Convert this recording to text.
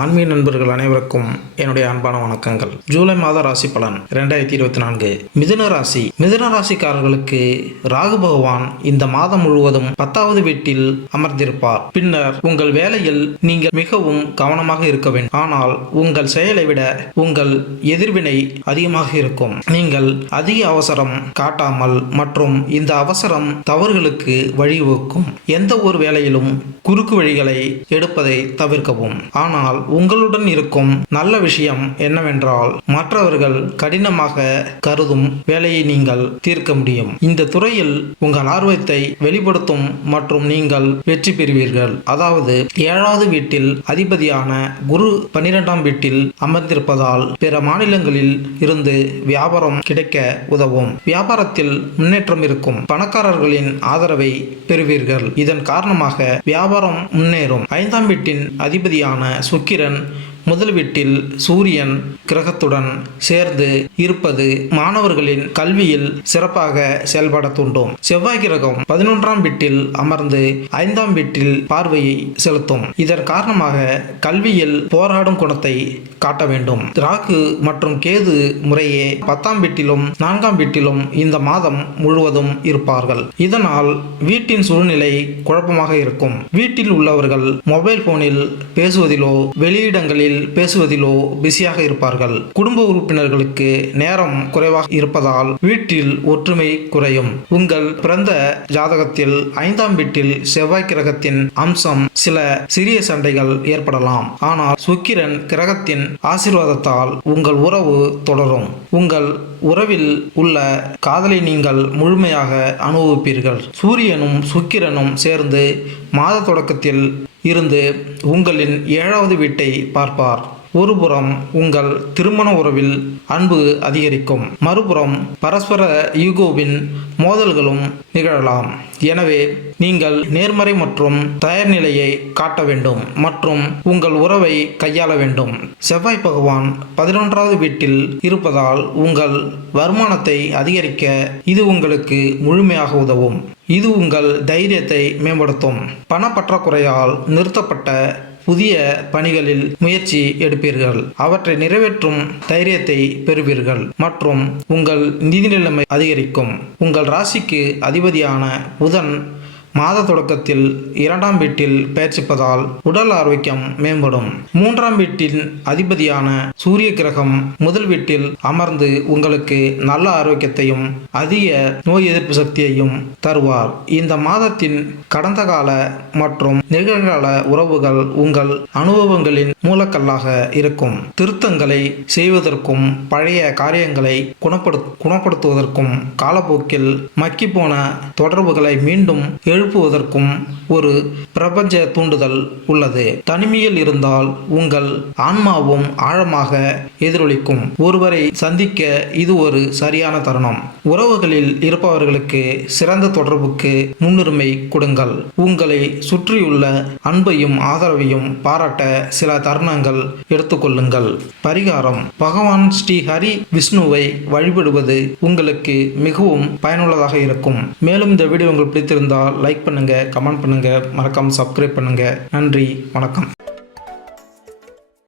ஆன்மீக நண்பர்கள் அனைவருக்கும் என்னுடைய அன்பான வணக்கங்கள். ஜூலை மாத ராசி பலன் 2024. மிதுன ராசி. மிதுன ராசிக்காரர்களுக்கு ராகு பகவான் இந்த மாதம் முழுவதும் 10வது வீட்டில் அமர்ந்திருப்பார். பின்னர் உங்கள் வேலையில் நீங்கள் மிகவும் கவனமாக இருக்க வேண்டும். ஆனால் உங்கள் செயலை விட உங்கள் எதிர்வினை அதிகமாக இருக்கும். நீங்கள் அதிக அவசரம் காட்டாமல் மற்றும் இந்த அவசரம் தவறுகளுக்கு வழிவகுக்கும். எந்த ஒரு வேலையிலும் குறுக்கு வழிகளை எடுப்பதை தவிர்க்கவும். ஆனால் உங்களுடன் இருக்கும் நல்ல விஷயம் என்னவென்றால் மற்றவர்கள் கடினமாக கருதும் வேலையை நீங்கள் தீர்க்க முடியும். இந்த துறையில் உங்கள் ஆர்வத்தை வெளிப்படுத்தும் மற்றும் நீங்கள் வெற்றி பெறுவீர்கள். அதாவது 7வது வீட்டில் அதிபதியான குரு 12ஆம் வீட்டில் அமர்ந்திருப்பதால் பிற மாநிலங்களில் இருந்து வியாபாரம் கிடைக்க உதவும். வியாபாரத்தில் முன்னேற்றம் இருக்கும். பணக்காரர்களின் ஆதரவை பெறுவீர்கள். இதன் காரணமாக வியாபாரம் முன்னேறும். 5ஆம் வீட்டின் அதிபதியான சுக்கிரன் முதல் வீட்டில் சூரியன் கிரகத்துடன் சேர்ந்து இருப்பது மாணவர்களின் கல்வியில் சிறப்பாக செயல்பட தூண்டும். செவ்வாய் கிரகம் 11ஆம் வீட்டில் அமர்ந்து 5ஆம் வீட்டில் பார்வையை செலுத்தும். இதன் காரணமாக கல்வியில் போராடும் குணத்தை காட்ட வேண்டும். ராகு மற்றும் கேது முறையே 10ஆம் வீட்டிலும் 4ஆம் வீட்டிலும் இந்த மாதம் முழுவதும் இருப்பார்கள். இதனால் வீட்டின் சூழ்நிலை குழப்பமாக இருக்கும். வீட்டில் உள்ளவர்கள் மொபைல் போனில் பேசுவதிலோ வெளியிடங்களில் பேசுவதிலோ பிஸியாக இருப்பார்கள். குடும்ப உறுப்பினர்களுக்கு நேரம் குறைவாக இருப்பதால் வீட்டில் ஒற்றுமை குறையும். உங்கள் பிறந்த ஜாதகத்தில் 5ஆம் வீட்டில் செவ்வாய் கிரகத்தின் அம்சம் சில சிறிய சண்டைகள் ஏற்படலாம். ஆனால் சுக்கிரன் கிரகத்தின் ஆசீர்வாதத்தால் உங்கள் உறவு தொடரும். உங்கள் உறவில் உள்ள காதலை நீங்கள் முழுமையாக அனுபவிப்பீர்கள். சூரியனும் சுக்கிரனும் சேர்ந்து மாத தொடக்கத்தில் இருந்து உங்களின் 7வது வீட்டை பார்ப்பார். ஒருபுறம் உங்கள் திருமண உறவில் அன்பு அதிகரிக்கும். மறுபுறம் பரஸ்பர ஈகோவின் மோதல்களும் நிகழலாம். எனவே நீங்கள் நேர்மறை மற்றும் தயார்நிலையை காட்ட வேண்டும் மற்றும் உங்கள் உறவை கையாள வேண்டும். செவ்வாய் பகவான் 11வது வீட்டில் இருப்பதால் உங்கள் வருமானத்தை அதிகரிக்க இது உங்களுக்கு முழுமையாக உதவும். இது உங்கள் தைரியத்தை மேம்படுத்தும். பணப்பற்றாக்குறையால் நிறுத்தப்பட்ட புதிய பணிகளில் முயற்சி எடுப்பீர்கள். அவற்றை நிறைவேற்றும் தைரியத்தை பெறுவீர்கள் மற்றும் உங்கள் நிதி நிலைமை அதிகரிக்கும். உங்கள் ராசிக்கு அதிபதியான புதன் மாத தொடக்கத்தில் 2ஆம் வீட்டில் பயிற்சிப்பதால் உடல் ஆரோக்கியம் மேம்படும். 3ஆம் வீட்டின் அதிபதியான சூரிய கிரகம் முதல் வீட்டில் அமர்ந்து உங்களுக்கு நல்ல ஆரோக்கியத்தையும் அதிக நோய் எதிர்ப்பு சக்தியையும் தருவார். இந்த மாதத்தின் கடந்த கால மற்றும் நிகழ்கால உறவுகள் உங்கள் அனுபவங்களின் மூலக்கல்லாக இருக்கும். திருத்தங்களை செய்வதற்கும் பழைய காரியங்களை குணப்படுத்துவதற்கும் காலப்போக்கில் மக்கிப்போன தொடர்புகளை மீண்டும் எழுப்புவதற்கும் ஒரு பிரபஞ்ச தூண்டுதல் உள்ளது. தனிமையில் இருந்தால் உங்கள் ஆன்மாவும் ஆழமாக எதிரொலிக்கும். ஒருவரை சந்திக்க இது ஒரு சரியான தருணம். உறவுகளில் இருப்பவர்களுக்கு சிறந்த தொடர்புக்கு முன்னுரிமை கொடுங்கள். உங்களை சுற்றியுள்ள அன்பையும் ஆதரவையும் பாராட்ட சில தருணங்கள் எடுத்துக்கொள்ளுங்கள். பரிகாரம்: பகவான் ஸ்ரீ ஹரி விஷ்ணுவை வழிபடுவது உங்களுக்கு மிகவும் பயனுள்ளதாக இருக்கும். மேலும் இந்த வீடியோ உங்களுக்கு பிடித்திருந்தால் லைக் பண்ணுங்க, கமெண்ட் பண்ணுங்க, மறக்காம சப்ஸ்கிரைப் பண்ணுங்க. நன்றி, வணக்கம்.